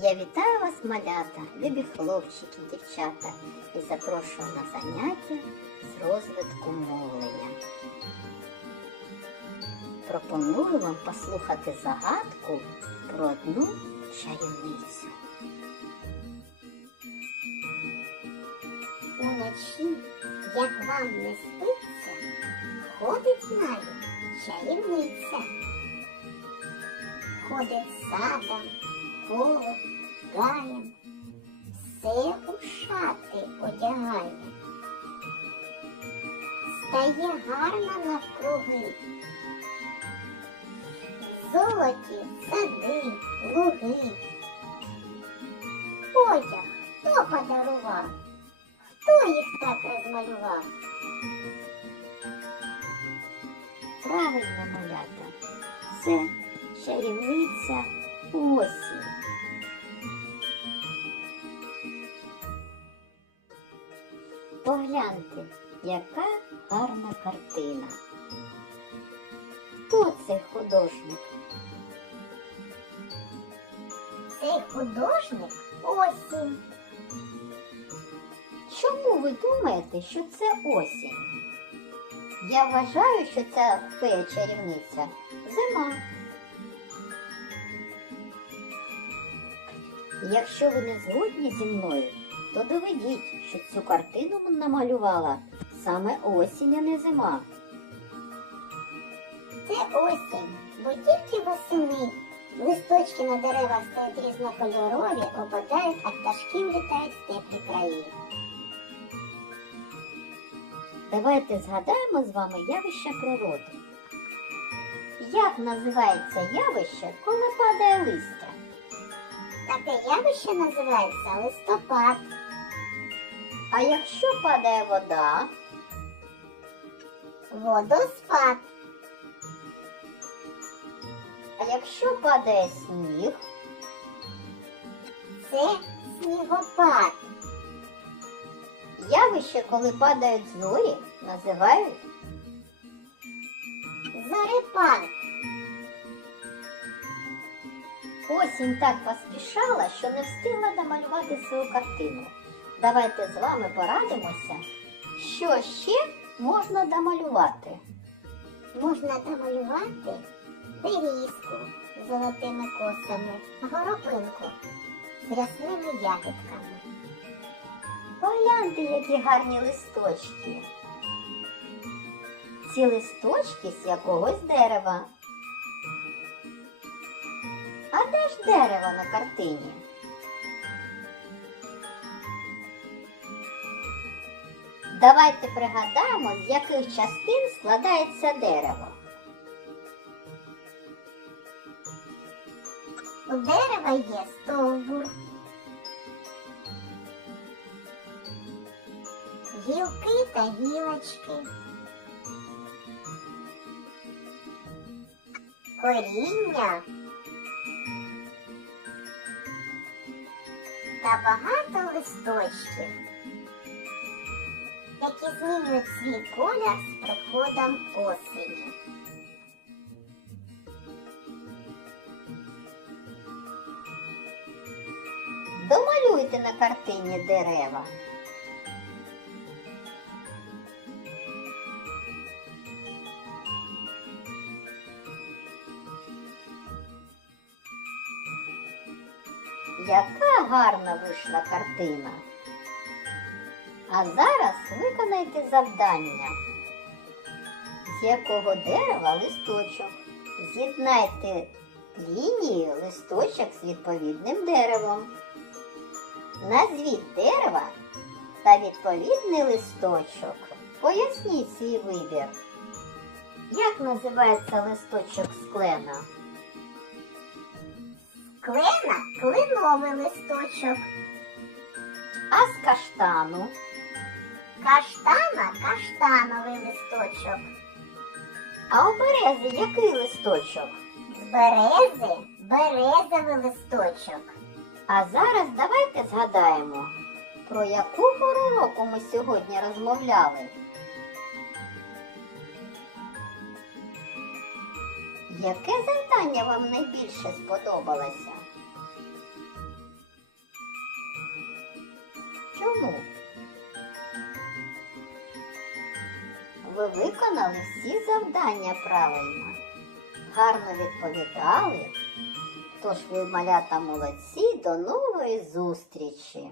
Я вітаю вас, малята, любі хлопчики, дівчата, і запрошую на заняття з розвитку мовлення. Пропоную вам послухати загадку про одну чарівницю. Уночі, як вам не спиться, ходить з чарівниця. Ходить садом, полем, все у шати одягає. Стає гарна навкруги. Золоті сади, луги. Одяг хто подарував? Хто їх так розмалював? Правильно, малята, це чарівниця осінь. Погляньте, яка гарна картина. Хто цей художник? Цей художник осінь. Чому ви думаєте, що це осінь? Я вважаю, що ця фея чарівниця зима. Якщо ви не згодні зі мною, то доведіть, що цю картину намалювала саме осінь, а не зима. Це осінь, бо тільки восени листочки на деревах стають різнокольорові, опадають, а пташки влітають в теплі краї. Давайте згадаємо з вами явище природи. Як називається явище, коли падає листя? Таке явище називається листопад. А якщо падає вода, Водоспад. а якщо падає сніг, Це снігопад. явище, коли падають зорі, називають Зорепад. Осінь так поспішала, що не встигла намалювати свою картину. Давайте з вами порадимося, що ще можна домалювати. Можна домалювати берізку з золотими косами, горобинку з рясними ягідками. Погляньте, які гарні листочки. Ці листочки з якогось дерева. Дерево на картині? Давайте пригадаємо, з яких частин складається дерево. У дерева є стовбур, гілки та гілочки, коріння та багато листочків, які змінюють свій колір з приходом осені. Домалюйте на картині дерева. Яка гарна вийшла картина. А зараз виконайте завдання. З якого дерева листочок. З'єднайте лінії листочок з відповідним деревом. Назвіть дерева та відповідний листочок. Поясніть свій вибір. Як називається листочок з клена? Клена кленовий листочок, А з каштану? каштана каштановий листочок, А у берези який листочок? з берези березовий листочок. А зараз давайте згадаємо, про яку пору року ми сьогодні розмовляли. Яке завдання вам найбільше сподобалося? Ви виконали всі завдання правильно, гарно відповідали. Тож ви малята молодці, до нової зустрічі!